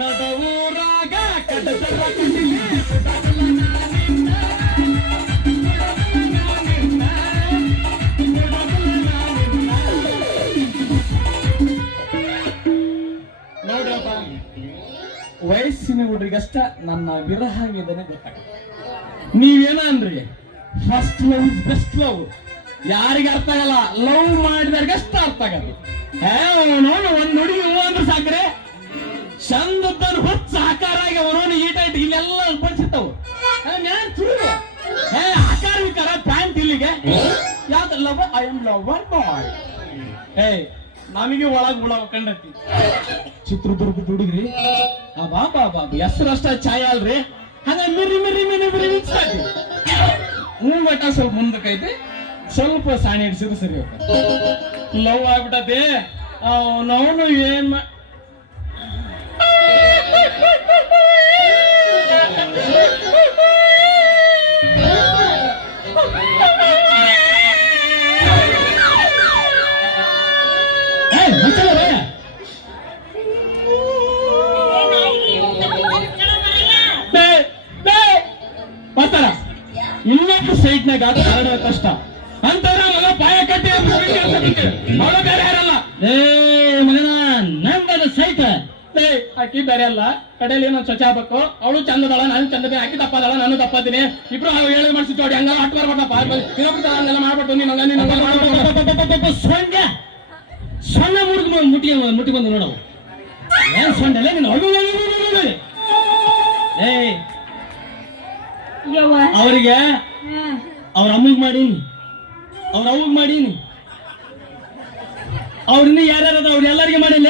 ಬಣ್ಣದ ಊರಾಗ ವಯಸ್ಸಿನ ಹುಡುಗಷ್ಟ ನನ್ನ ವಿರಹ ಇದನ್ನ ಗೊತ್ತಾಗ ನೀವೇನ ಅಂದ್ರಿ first love is best love ಯಾರಿಗೆ ಅರ್ಥ ಆಗಲ್ಲ? ಲವ್ ಮಾಡಿದವ್ರಿಗೆ ಅಷ್ಟ ಅರ್ಥ ಆಗಲ್ಲ ಏ ಅವನು ಒಂದ್ ಹುಡುಗಿ ಹೂ ಅಂದ್ರೆ ಸಾಕ್ರೆ. ಚಂದದ್ದನ್ನು ಹೊತ್ತು ಆಕಾರ ಆಗಿ ಅವನವನು ಈಟಾಯ್ತು ಇಲ್ಲೆಲ್ಲ ಬಳಸಿರ್ತಾವು ಮ್ಯಾನ್ ತುರುಗು. ಏ, ಆಕಾರ ವಿಕಾರ, ಪ್ಯಾಂಟ್ ಇಲ್ಲಿಗೆ. ಯಾವ್ದು? Love, I am lover boy. ಏ, ನಮಗೆ ಒಳಗ್ ಒಳಗ ಕಂಡತಿ. ಚಿತ್ರದುರ್ಗದ ಹುಡುಗ್ರಿ. ಆ, ಬಾ ಬಾ ಬಾ ಹೆಸರು ಅಷ್ಟ ಛಾಯ ಅಲ್ರಿ. ಹಂಗ ಮಿರಿ ಮಿರಿ ಮಿರಿ ಮಿರಿ ಮಿಕ್ಸಾಗಿ ಹ್ಞೂ ಬಟ ಸ್ವಲ್ಪ ಮುಂದಕ್ಕೈತಿ ಸ್ವಲ್ಪ ಸಾಣಿ ಹಿಡಿಸಿದ್ರು ಸರಿ ಲವ್ ಆಗ್ಬಿಟ್ಟತಿ ಅವನವನು ಏನ್ ಸೈಡ್ನಾಗ ಕಾರಣ ಕಷ್ಟ. ಅಂತಾರ ಮಗ ಪಾಯ ಕಟ್ಟಿ ಅವಳು ಬೇರೆ ಯಾರಲ್ಲ. ಏ ಮಗನ ನಂದದ ಸೈತ ಏ ಆಕಿ ಬೇರೆ ಅಲ್ಲ. ಕಡೆಯಲ್ಲಿ ಏನೋ ಸ್ವಚ್ಛ ಆಗ್ಬೇಕು. ಅವಳು ಚಂದದಳ ನಾನು ಚಂದದ ಆಕಿ ತಪ್ಪದಳ ನಾನು ತಪ್ಪದಿನಿ. ಇಬ್ರು ಹೇಳಿ ಮಾಡಿಸಿ ಜೋಡಿ. ಹಂಗ ಅಟ್ ಇನ್ನೊಬ್ರು ಹಂಗೆಲ್ಲ ಮಾಡ್ಬಿಟ್ಟು ನೀನು ಹಂಗ ನೀನು ಮುಟ್ಟಿ ಮುಟ್ಟಿ ಮುಟ್ಟಿ ಬಂದು ನೋಡವು ಏನ್ ಸೊಂಡಲ್ಲ ನೀನು ಅಳು, ಅಳು, ಅಳು, ಅಳು, ಅಳು. ಏ ಯವ್ವ. ಅವರಿಗೆ. ಅವ್ರ ಅಮ್ಮಗ್ ಮಾಡೀನಿ. ಅವ್ರ ಅವ್ಗೆ ಮಾಡೀನಿ. ಅವ್ರನ್ನ ಯಾರ್ಯಾರದ ಅವ್ರ ಎಲ್ಲರಿಗೆ ಮಾಡಿಲ್ಲ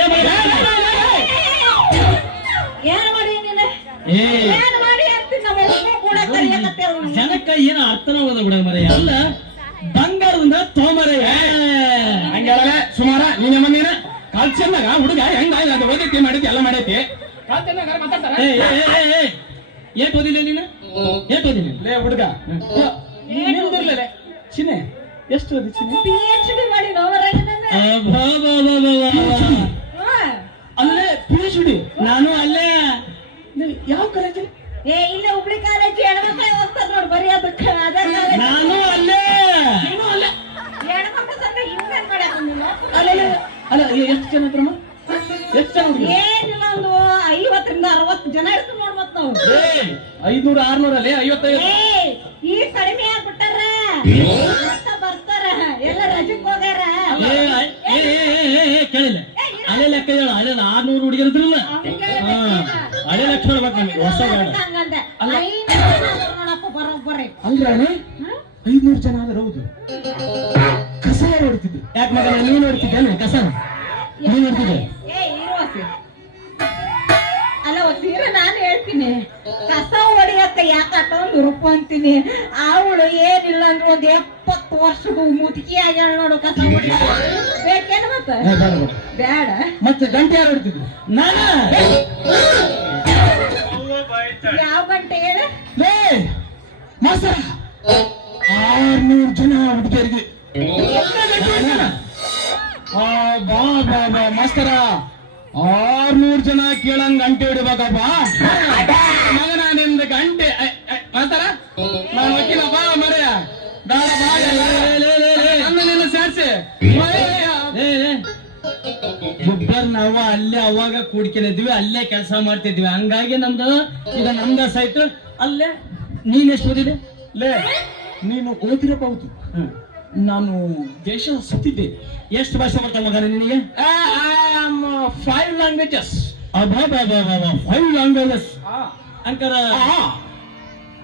ಏ. ಜನಕ್ಕ ಏನ ಅರ್ಥನ ಹೋದ ಬಿಡ ಮರ ಅಲ್ಲ ಬಂಗಾರದಿಂದ ತೋಮರ ಹಂಗೆಲ್ಲ ಸುಮಾರ ನೀನ ಮಂದಿನ ಕಲ್ಚರ್ನಾಗ ಚೆನ್ನಾಗ ಹುಡುಗ ಹೆಂಗ ಅದು ಓದೈತಿ ಮಾಡೈತಿ ಎಲ್ಲ ಮಾಡೈತಿ ಏ ಏ ಏ ಏಟ್ ಓದಿಲ್ಲ ನೀನು? ಏಟ್ ಓದಿಲ್ಲ ಲೇ ಹುಡುಗ. ಚಿನ್ನೆ. ಎಷ್ಟು ಓದಿ ಚಿನ್ನೆ? PhD ಮಾಡಿ. ಅಲ್ಲೇ ಪಿ ಎಚ್ ಡಿ ನಾನು ಅಲ್ಲೇ. ಯಾವ ಕಾಲೇಜಲ್ಲಿ ಏ ಇಲ್ಲ ಹುಬ್ಳಿ ಕಾಲೇಜ್ ಹೆಣ್ಮಕ್ಳೇ ಹೋಗ್ತಾರ ನೋಡಿ ಬರೀ ಅದಕ್ಕ ಅದ ನಾನು ಅಲ್ಲೇ. ಹೆಣ್ಮಕ್ಳ ಹಿಂಗ್ ಅಲ್ಲ ಅಲ್ಲ, ಅಲ್ಲ ಎಷ್ಟು ಜನ ಎಷ್ಟು ಜನ ಏನಿಲ್ಲ ಒಂದು ಐವತ್ತರಿಂದ ಅರವತ್ತು ಜನ ಇರ್ತೀವಿ ನೋಡ್ ಮತ್ ನಾವು. ಐದ್ನೂರ ಆರ್ನೂರಲ್ಲಿ ಐವತ್ತೈದು. ಏ ಈ ಕಡಿಮೆ ಆಗ್ಬಿಟ್ಟಾರ? ಮತ್ತ ಬರ್ತಾರ. ಎಲ್ಲ ರಜಕ್ ಹೋಗ್ಯಾರ. ಏ, ಏ, ಏ, ಏ, ಏ, ಕೇಳಿಲ್ಲ. ಅಲೆ ಲೆಕ್ಕ ಹೇಳ ಅಲ್ಲೇ ಆರ್ನೂರು ಹುಡುಗಿರಿದ್ರಲ್ಲ ಅವ್ನಿಗೆ ಹಾ ಅಲ್ಲೇ ಲೆಕ್ಕ ಹೇಳ್ಬೇಕು ನಮಗೆ ಹೊಸ ಬೇಡ. ಹಂಗಂದೆ. ಐನೂರು ಜನ ಆದ್ರು ನೋಡಪ್ಪ ಬರೋಬ್ಬರಿ ಅಲ್ರಾಣಿ ಐದ್ನೂರು ಜನ ಆದ್ರೆ ಹೌದು. ಕಸ ಯಾರು ಹೊಡಿತಿದ್ದೆ? ಯಾಕೆ ನೀನು ನೋಡ್ತಿದ್ದೇನೆ ಕಸ? ನೀನು ನೋಡ್ತಿದ್ದೆ ಏ ಇರುವಸಿ ಕಸ ಹೊಡಿಯಕ್ಕ ಯಾಕ ಅಷ್ಟೊಂದು ರೂಪ ಅಂತೀನಿ? ಅವಳು ಏನಿಲ್ಲ ಅಂದ್ರೆ ಒಂದ್ ಎಪ್ಪತ್ತು ವರ್ಷದ ಮುದುಕಿ ಆಗ್ಯಾಳ ನೋಡು ಕಸ ಹೊಡಿಯ ಬೇಕೇನು ಮತ್ತ? ಬೇಡ, ಬೇಡ. ಬೇಡ. ಮತ್ತೆ ಗಂಟೆ ಯಾರು ಹೊಡಿತಿದ್ರು? ನಾನ? ಯಾವ ಗಂಟೆ ಹೇಳ? ಲೇ ಮಾಸ್ತರ. ಆರ್ನೂರು ಜನ ಹುಡುಗಿಯರಿಗೆ ಎಲ್ಲರೂ ನಾವು ಅಲ್ಲೇ ಅವಾಗ ಕೂಡ್ಕೊಂಡಿದ್ವಿ ಅಲ್ಲೇ ಕೆಲಸ ಮಾಡ್ತಿದ್ವಿ ಹಂಗಾಗಿ ನಮ್ದು ಈಗ ನಮ್ದ ಆಯ್ತು ಅಲ್ಲೇ ನೀನ್ ಎಷ್ಟು ಓದಿದೆ? ಲೇ ನೀನು ಓದಿರಬಹುದು ನಾನು ದೇಶ ಸುತ್ತಿದ್ದೆ. ಎಷ್ಟು ಭಾಷೆ ಬರ್ತಾ ಮಗನ ನಿನಗೆ? ಫೈವ್ ಲ್ಯಾಂಗ್ವೇಜಸ್ ಫೈವ್ ಲ್ಯಾಂಗ್ವೇಜಸ್ ಅಂಕರ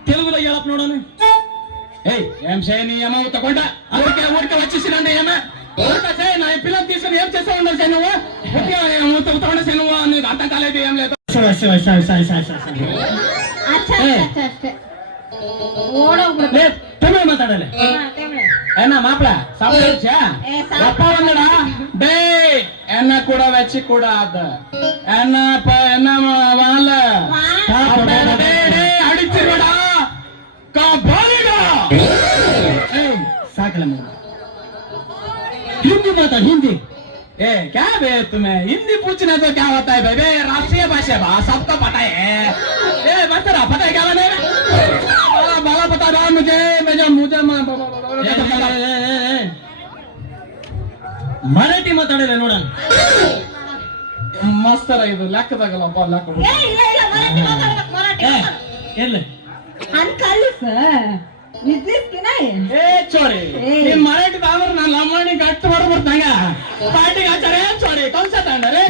ತೆಲುಗು ಹೇಳಪ್ಪ ನೋಡೋಣ. ಏಯ್ ಎಂ ನೀ ಯಮ ತಗೊಂಡ ಅದಕ್ಕೆ ಓಡ್ಕೆ ವಚ್ಚಿಸಿ ನಂದು ಏನ? ಅಷ್ಟೇ ಓಡೋಗ್ಬಿಡ್ತು ಲೇ, ತಮಿಳ್ ಮಾತಾಡಲೆ ಹಾ, ತಮಿಳು. ఏనా మాపల సాపడొచ్చా ఏ, సాప- గొప్ప ఉన్నడా డే ఎన్న కూడా వచ్చి కూడా అద ఎన్న ప- ఎన్న వాళ్ళ వా- అడిచిరుడా కాపాలిగా ಸಾಕಲ್ಲ ಮಗ ಹಿಂದಿ ಮಾತಾಡ ಹಿಂದಿ ए क्या बे तुम्हें हिंदी पूछने तो क्या होता है बे बे राष्ट्रीय भाषा बा सबको पता है ए बस रहा पता है क्या बने बाला बाला पता रहा मुझे मुझे मुझे ಏ, ಏ, ಏ, ಏ, ಏ. ಮರಾಠಿ ಮಾತಾಡಲ್ಲ ನೋಡೋಣ ಮಸ್ತರ ಇದು ಲೆಕ್ಕದಾಗಲ್ಲಪ್ಪ ಲೆಕ್ಕ ಏ, ಇಲ್ಲ, ಇಲ್ಲ, ಮರಾಠಿ ಮಾತಾಡ್ಬೇಕು ಮರಾಠಿ ಏ ಇರ್ಲಿ ಅನ್ಕಲ್ಸ ಬಿಸ್ನೆಸ್ ಕಿನ ಏ ಚೋರಿ. ನಿಮ್ ಮರಾಠಿ ಬಾಬರ್ ನಾನು ಲಂಬಾಣಿ ಗಟ್ಟು ಹೊಡ್ಬಿಡ್ತಂಗ ಪಾರ್ಟಿಗೆ ಆಚಾರ ಚೋರಿ? ಕಲ್ಸ ತಂಡರೆ